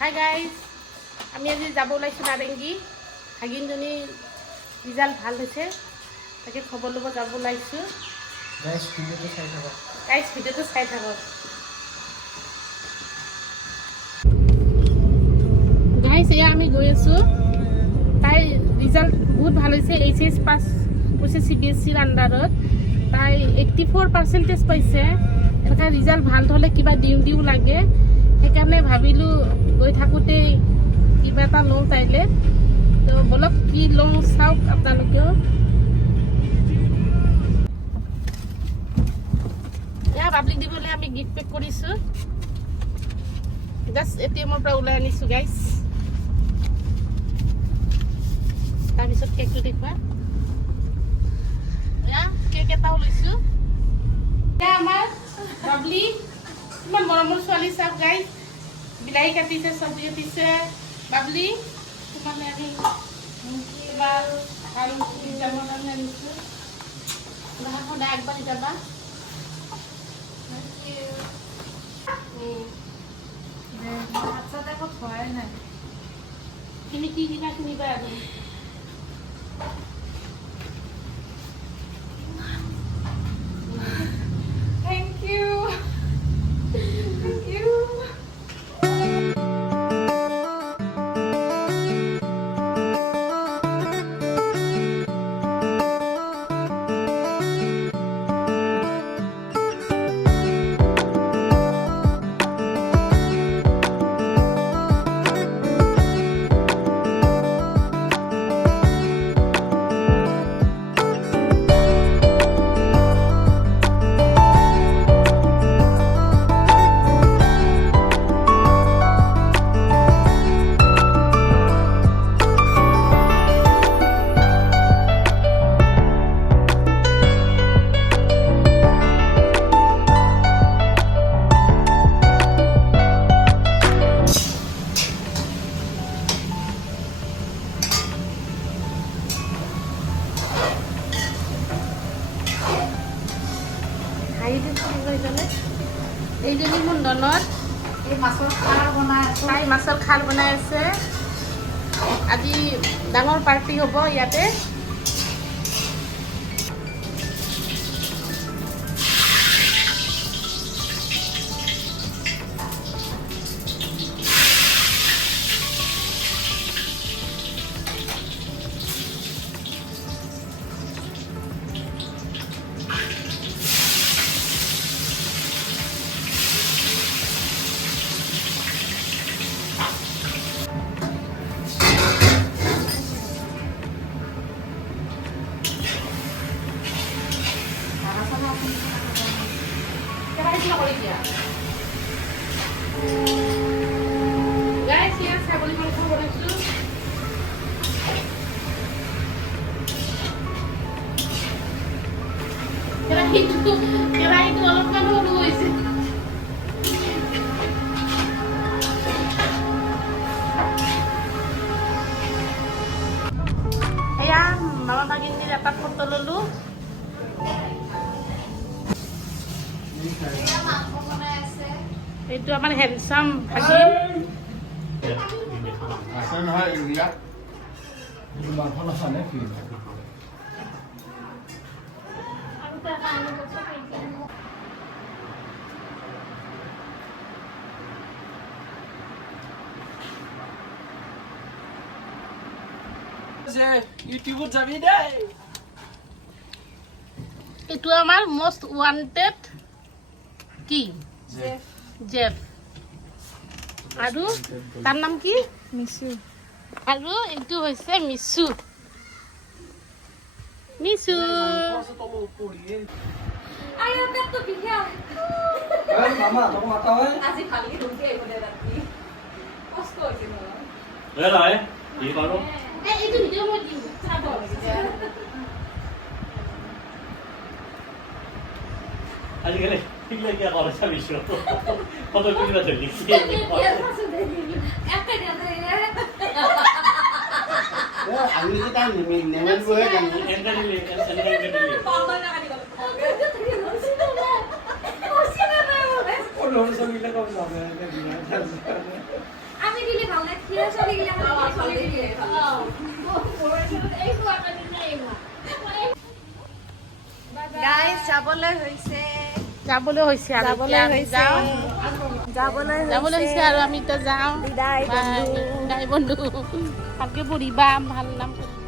Hi guys, আমি আজি যাব ওলাইছোঁ নাৰেংগী। ভাগিনজনী ৰিজাল্ট ভাল হৈছে, তাকে খবৰ ল'ব যাব ওলাইছোঁ। গাইজ ভিডিঅ'টো চাই থাকক। গাইজ এয়া আমি গৈ আছোঁ। তাইৰ ৰিজাল্ট বহুত ভাল হৈছে। HS পাছ কৰিছে CBSEৰ আণ্ডাৰত। তাই 84% পাইছে। এনেকৈ ৰিজাল্ট ভাল হ'লে কিবা দিওঁ লাগে, সেইকাৰণে ভাবিলোঁ গৈ থাকোঁতে কিবা এটা লওঁ তাইলে। তো বলক কি লওঁ চাওক আপোনালোকেও। এয়া পাব্লিক দিবলৈ আমি গিফ্ট পেক কৰিছোঁ। জাষ্ট ATMৰ পৰা ওলাই আনিছোঁ গাইজ। তাৰপিছত কেকটো দেখুৱা। এয়া কেক এটাও লৈছোঁ। এয়া আমাৰ বাবলি, ইমান মৰমৰ ছোৱালী চাওক গাইজ। বিলাহী কাটিছে, চব্জি কাটিছে। বাবলি তোমালে আমি এবাৰ ভাল যাবৰ কাৰণে আনিছোঁ। সদায় আগবাঢ়ি যাবা। তুমি কি কিনা কিনিবা আৰু। Thank you. Thank you. এইজনী মোৰ ননদ। এই মাছৰ খাৰ বনাই আছোঁ। তাই মাছৰ খাৰ বনাই আছে। আজি ডাঙৰ পাৰ্টি হ'ব ইয়াতে। Guys, yan ছাগলী মাংস বনাইছোঁ। কেৰাহীটো অলপমান সৰু হৈছে। এয়া মামা ভাগিনীৰ এটা ফটো ল'লোঁ। এইটো আমাৰ হেণ্ডচাম ভাগিন। আছে নহয় এইবিলাক মাংস নাখানে কি ইউটিউবত যাবি দেই। এইটো আমাৰ মষ্ট ৱান্টেড কি জেফ। আৰু তাৰ নাম কি? মিছু। আৰু এইটো হৈছে মিছু। মিছু মামা তোমাক মাতা হয় আজি ভালকে ঢুকি আহিব দে ৰাতি। কষ্ট হৈছে মোৰ। এইটো ভিডিঅ' মই দিম চাব। আজিকালি ঠিকলাগিয়া কৰা চাবিছোঁ ফটো তুলিব ধৰিছে আমি যে তাৰ নেমেলিবহে জানো এনেকৈ দিলি এনেকৈ দিলি ল'ৰা ছোৱালীবিলাকক যাবে আমি কি মানে খিৰা চলি গিলা চলি দিয়ে গাইস যাবলৈ হৈছে যাবলৈ হৈছে আৰু যাবলৈ এতিয়া আমি হৈছে যাওঁ। যাবলৈ হৈছে আৰু আমি এতিয়া যাওঁ। বিদায় বন্ধু। বিদায় বন্ধু ভালকে পঢ়িবা ভাল নাম কৰিবা।